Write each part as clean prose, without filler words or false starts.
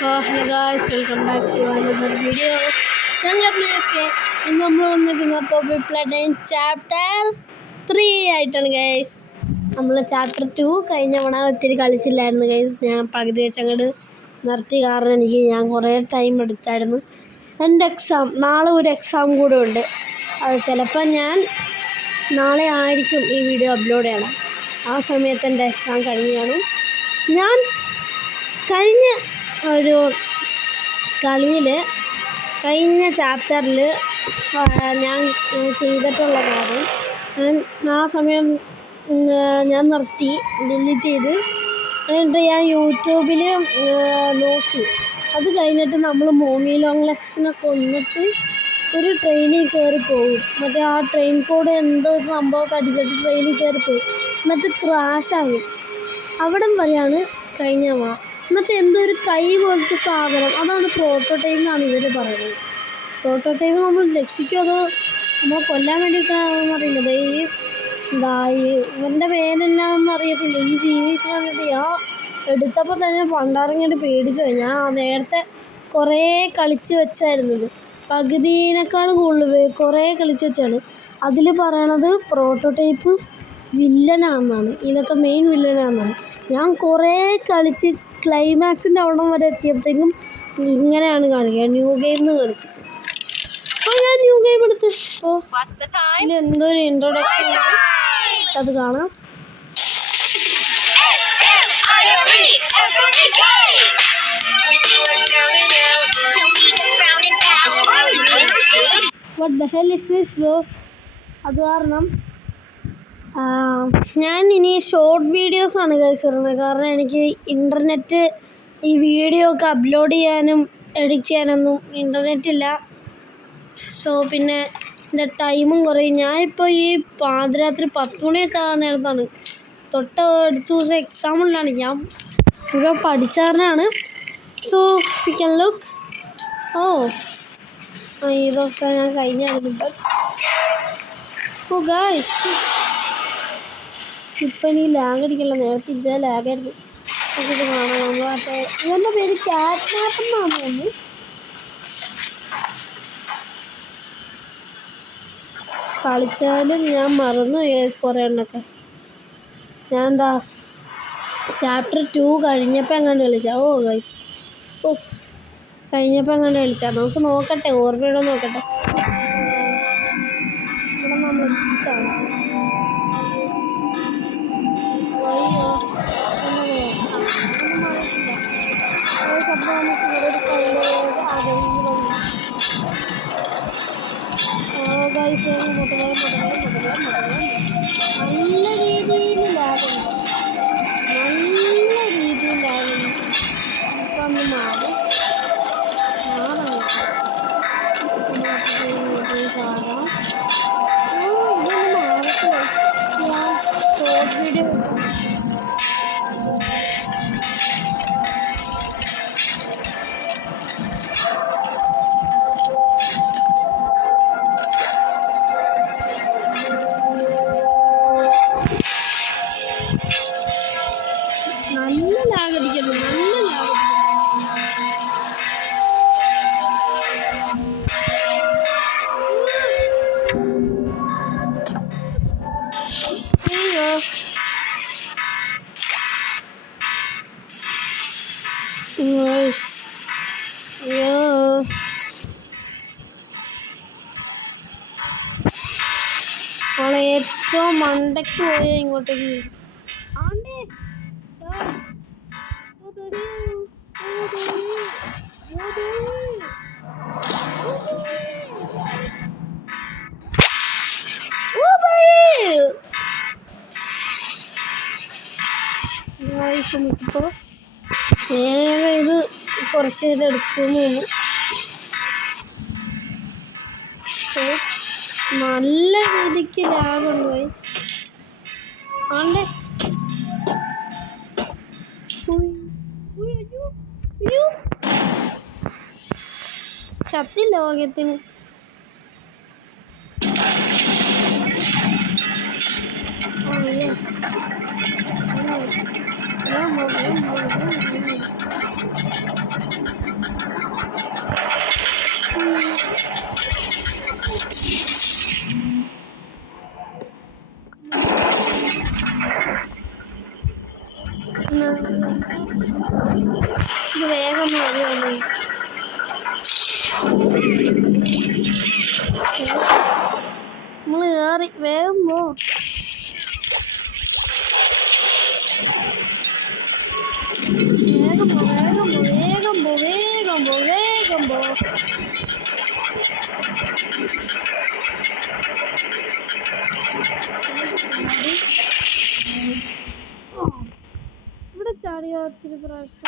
Hello guys, welcome back to another video. സംഘടനയൊക്കെ ഇന്ന് നമ്മൾ വന്നിരിക്കുന്ന പോപ്പി പ്ലാറ്റൈൻ ചാപ്റ്റർ 3 ആയിട്ടാണ് ഗൈസ്. നമ്മൾ ചാപ്റ്റർ 2 കഴിഞ്ഞ തവണ ഒത്തിരി കളിച്ചില്ലായിരുന്നു ഗൈസ്. ഞാൻ പകുതി വെച്ച് അങ്ങോട്ട് നിർത്തി, കാരണം ഞാൻ കുറേ ടൈം എടുത്തായിരുന്നു. എൻ്റെ നാളെ ഒരു എക്സാം കൂടെ ഉണ്ട്. അത് ചിലപ്പോൾ ഞാൻ നാളെ ആയിരിക്കും ഈ വീഡിയോ അപ്ലോഡ് ചെയ്യണം. ആ സമയത്ത് എൻ്റെ എക്സാം കഴിഞ്ഞ് കാണും. ഞാൻ കഴിഞ്ഞ ഒരു കളിയിൽ കഴിഞ്ഞ ചാപ്റ്ററിൽ ഞാൻ ചെയ്തിട്ടുള്ള കാര്യം ആ സമയം ഞാൻ നിർത്തി, ഡിലീറ്റ് ചെയ്ത്. എന്നിട്ട് ഞാൻ യൂട്യൂബിൽ നോക്കി. അത് കഴിഞ്ഞിട്ട് നമ്മൾ മോമി ലോങ് ലെഗ്സിനെ കൊന്നിട്ട് ഒരു ട്രെയിനിൽ കയറി പോകും. മറ്റേ ആ ട്രെയിൻ കോഡ് എന്തോ സംഭവമൊക്കെ അടിച്ചിട്ട് ട്രെയിനിൽ കയറി പോകും. എന്നിട്ട് ക്രാഷാകും. അവിടം വരെയാണ് കഴിഞ്ഞ തവണ. എന്നിട്ട് എന്തോ ഒരു കൈ പോലത്തെ സാധനം, അതാണ് പ്രോട്ടോടൈപ്പ് എന്നാണ് ഇവർ പറയുന്നത്. പ്രോട്ടോടൈപ്പ് നമ്മൾ രക്ഷിക്കുമോ അതോ നമ്മൾ കൊല്ലാൻ വേണ്ടിയിരിക്കണമെന്ന് അറിയില്ല. ഇവൻ്റെ പേരെന്നാണെന്ന് അറിയത്തില്ല. ഈ ജീവിക്കണമെന്നിട്ട് ഞാൻ എടുത്തപ്പോൾ തന്നെ പണ്ടാറങ്ങോട്ട് പേടിച്ചു പോയി. ഞാൻ നേരത്തെ കുറേ കളിച്ച് വെച്ചായിരുന്നത്, പകുതിയേക്കാളും കൂടുതൽ കുറേ കളിച്ച് വെച്ചാണ്. അതിൽ പറയണത് പ്രോട്ടോടൈപ്പ് വില്ലനാണെന്നാണ്, ഇതിനകത്തെ മെയിൻ വില്ലനാണെന്നാണ്. ഞാൻ കുറേ കളിച്ച് ക്ലൈമാക്സിൻ്റെ അവിടം വരെ എത്തിയപ്പോഴത്തേക്കും ഇങ്ങനെയാണ് കാണിക്കുക, ന്യൂ ഗെയിം എന്ന് കാണിച്ചു. അപ്പോൾ ഞാൻ ന്യൂ ഗെയിം എടുത്ത്. അപ്പോൾ ഇതിൽ എന്തോ ഒരു ഇൻട്രൊഡക്ഷൻ ഉണ്ട്, അത് കാണാം. What the hell is this bro? അത് കാരണം ഞാൻ ഇനി ഷോർട്ട് വീഡിയോസാണ് കഴിച്ചിരുന്നത്. കാരണം എനിക്ക് ഇൻ്റർനെറ്റ് ഈ വീഡിയോ ഒക്കെ അപ്ലോഡ് ചെയ്യാനും എഡിറ്റ് ചെയ്യാനൊന്നും ഇൻ്റർനെറ്റില്ല. സോ പിന്നെ എൻ്റെ ടൈമും കുറയും. ഞാനിപ്പോൾ ഈ പാതിരാത്രി 10 മണിയൊക്കെ ആകാൻ നേരത്താണ്, അടുത്ത ദിവസം എക്സാമുള്ളതാണ്. ഞാൻ മുഴുവൻ പഠിച്ചാറിനാണ്. So you can look. ഇതൊക്കെ ഞാൻ കഴിഞ്ഞായിരുന്നു ഇപ്പം. ഗായ്സ്, ഇപ്പം ഇനി ലാഗ് അടിക്കില്ല. നേരത്തെ ഇജ്ജ ലാഗായിരുന്നു. ഇത് കാണാം. മറ്റേ ഇവൻ്റെ പേര് കാറ്റ്നാപ്പ് എന്നാണ് തോന്നുന്നു. കളിച്ചാലും ഞാൻ മറന്നു കുറേ എണ്ണൊക്കെ. ഞാൻ ചാപ്റ്റർ 2 കഴിഞ്ഞപ്പോൾ എങ്ങാണ്ട് കളിച്ചാൽ. ഗൈസ്, കഴിഞ്ഞപ്പോൾ എങ്ങാണ്ട് കളിച്ചാൽ. നമുക്ക് നോക്കട്ടെ, ഓർമ്മയോടെ നോക്കട്ടെ. ഇവിടെ നമ്മൾ എക്സിറ്റാണ്. അപ്പോൾ നമുക്ക് ഇവിടെ ഒരു ഫൈനലായിട്ട് നല്ല രീതിയിൽ ലാഗുണ്ട്, നല്ല രീതിയിൽ ലാഗുണ്ട്. ഇപ്പം ഒന്ന് മാറും. ചാടാം. ഇതൊന്ന് മാറട്ടെ. ഞാൻ ഷോർട്ട് വീഡിയോ നല്ല ലാഗടിക്കുന്നു, നല്ല അവളെ ഏറ്റവും മണ്ടയ്ക്ക് പോയ ഇങ്ങോട്ടേക്ക് ആണ്ടേ. ഇപ്പോൾ ഇത് കുറച്ച് നേരം എടുക്കുന്നു. നല്ല രീതിക്ക് ലാഗുണ്ട് ഗൈസ്. ആണ്ടേ ചത്തില്ല ഭാഗ്യത്തിന്. ഒന്ന് വരുവാണ്. നമ്മൾ കയറി വേഗം പോ. വേഗം പോ വേഗം പോ വേഗം പോ വേഗം പോ വേഗം പോ. ഇവിടെ ചാടിയോ ഒത്തിരി പ്രാവശ്യം.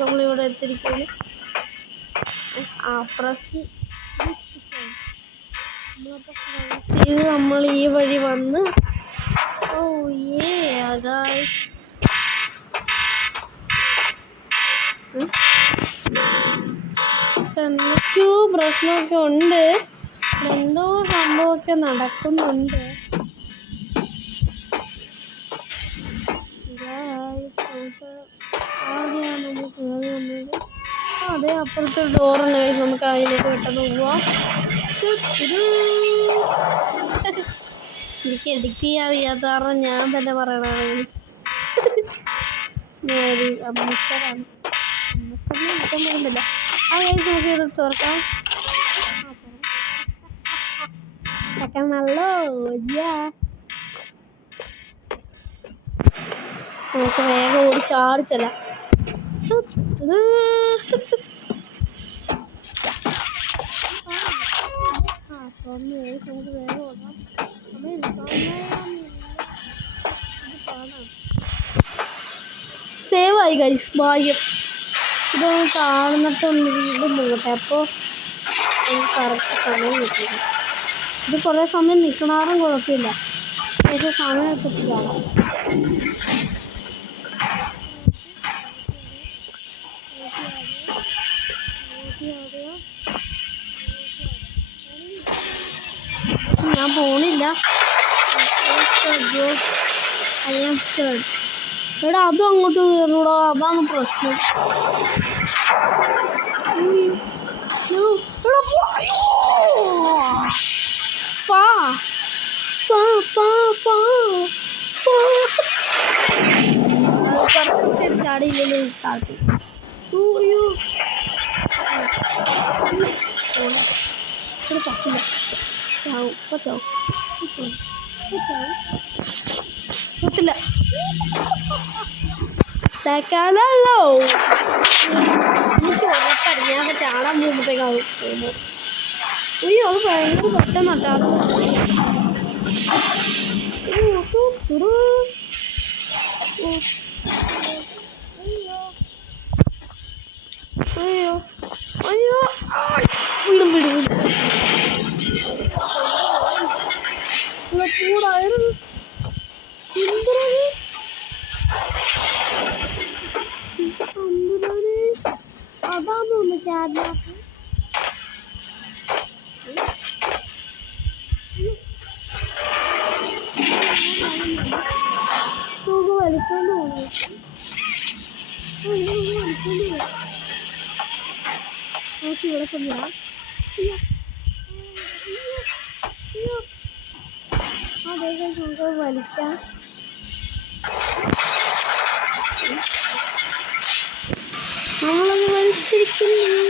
നമ്മളിവിടെ എത്തിയിരിക്കുന്നു. ഇത് നമ്മൾ ഈ വഴി വന്ന് എന്തൊക്കെയോ പ്രശ്നമൊക്കെ ഉണ്ട്. എന്തോ സംഭവമൊക്കെ നടക്കുന്നുണ്ട്. അതെ അപ്പുറത്തെ ഡോറുണ്ട്. നമുക്ക് അതിലേക്ക് പെട്ടെന്ന് പോവാം. എനിക്ക് എഡിറ്റ് ചെയ്യാൻ അറിയാത്ത കാരണം ഞാൻ തന്നെ പറയണതാണ്. ഞാനൊരു അമ്മച്ചറാണ്. അമ്മച്ചറിന് കുറ്റം പറയുന്നില്ല. ആ കൈസ് നമുക്ക് ഇത് തുറക്കാം. നല്ലോ നമുക്ക് വേഗം ഓടി ചാടിച്ചല്ല. നമുക്ക് വേഗം ഓടാം. സേവായി ഗൈസ്. ഭാഗ്യം. ഇതൊന്ന് കാണുന്നിട്ടൊന്ന് വീണ്ടും പോകട്ടെ. അപ്പോൾ കറക്റ്റ് സമയം കിട്ടില്ല. ഇത് കുറേ സമയം നിൽക്കണാറും കുഴപ്പമില്ല. പക്ഷേ സമയം എത്തില്ല. ഞാൻ പോണില്ല. എടാ അതും അങ്ങോട്ട് കയറൂടോ. അതാണ് പ്രശ്നം. പെർഫെക്റ്റ് ചാടിയില്ലല്ലോ താഴ്ത്തി. ഇവിടെ ചത്തില്ല. ചാവും. ഇപ്പം ചാവും. പറ്റില്ല. തേക്കാനല്ലോ എനിക്ക് ഉറപ്പാണ്. ഞാൻ ചാടാൻ പോകുമ്പോഴത്തേക്കാണ് പോകുന്നത്. അയ്യോ അത് ഭയങ്കര പെട്ടെന്നാണ്. അയ്യോ അയ്യോ വിടും വിടും വിടും. ചൂടായിരുന്നു. അതാന്ന് തോന്നുന്നു ക്യാഡ്നാപ്പ്. വലിച്ചോണ്ട് പോകുന്നു. നോക്കി ഇവിടെ കൊണ്ടുവരാം. അതെ നമുക്ക് വലിക്കാം. നമ്മളത് വലിച്ചിരിക്കുന്നു.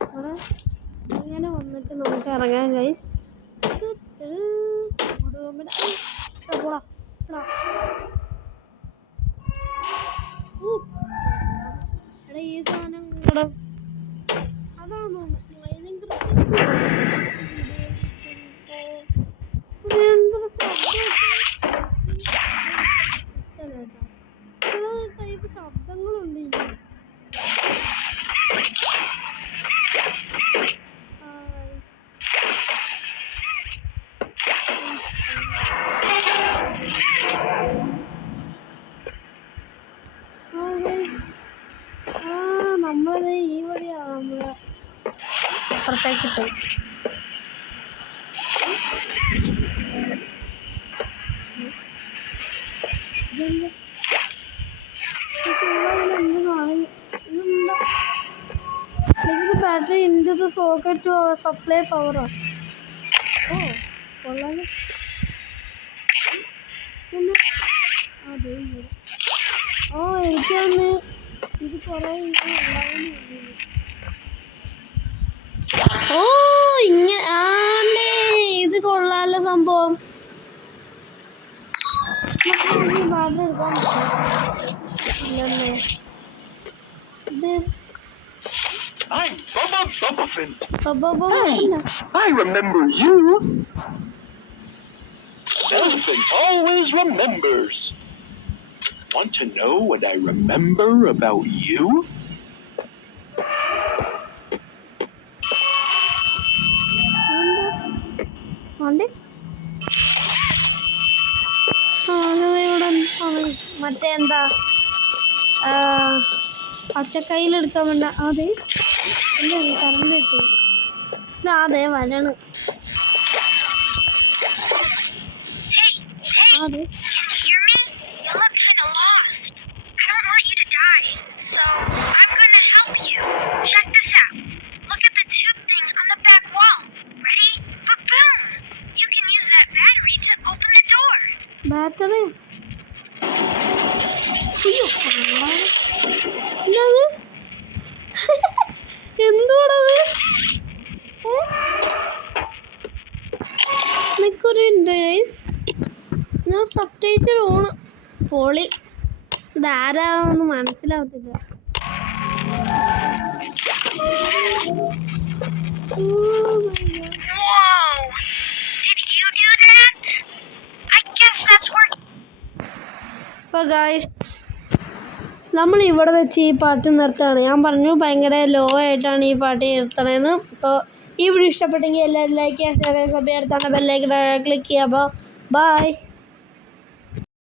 അവിടെ ഇങ്ങനെ വന്നിട്ട് നമുക്ക് ഇറങ്ങാൻ ഗൈസ്. പോടാ നമ്മളത് ഈ വഴിയാണ് നമ്മൾ അപ്പുറത്തേക്ക് പോയി. Battery into the socket to supply പവറോ? ഓ കൊള്ളാലോ. അതെ ഓ എനിക്കൊന്ന് ഇത് കുറേ ഓ ഇങ്ങനെ ആണ്ടേ ഇത് കൊള്ളാലോ സംഭവം. ബാറ്ററി എടുക്കാൻ ഇല്ലല്ലേ ഇത്. I'm Bubba Bubbaphant. Bubba. I remember you. Elephant always remembers. Want to know what I remember about you? മറ്റേ എന്താ പച്ചക്കൈയിലെടുക്കാൻ വേണ്ട. അതെ എന്താ കറണ്ട് കിട്ടും. അതെ വരണം. അതെ ബാറ്ററി എന്തുവാടത്? നിക്കൊരു ഞാൻ സബ്ടൈറ്റിൽ ഓണ് പൊളി. ഇതാരാന്ന് മനസ്സിലാവത്തില്ല. അപ്പോൾ ഗായ്സ് നമ്മൾ ഇവിടെ വെച്ച് ഈ പാട്ട് നിർത്തുകയാണ്. ഞാൻ പറഞ്ഞു ഭയങ്കര ലോ ആയിട്ടാണ് ഈ പാട്ട് നിർത്തണതെന്ന്. അപ്പോൾ ഈ വീഡിയോ ഇഷ്ടപ്പെട്ടെങ്കിൽ എല്ലാവരും ലൈക്ക് ചെയ്യുക, ഷെയർ ചെയ്യുക, സബ്സ്ക്രൈബ് ചെയ്യുക, ബെല്ലൈക്കൺ ക്ലിക്ക് ചെയ്യുക. അപ്പോൾ ബൈ.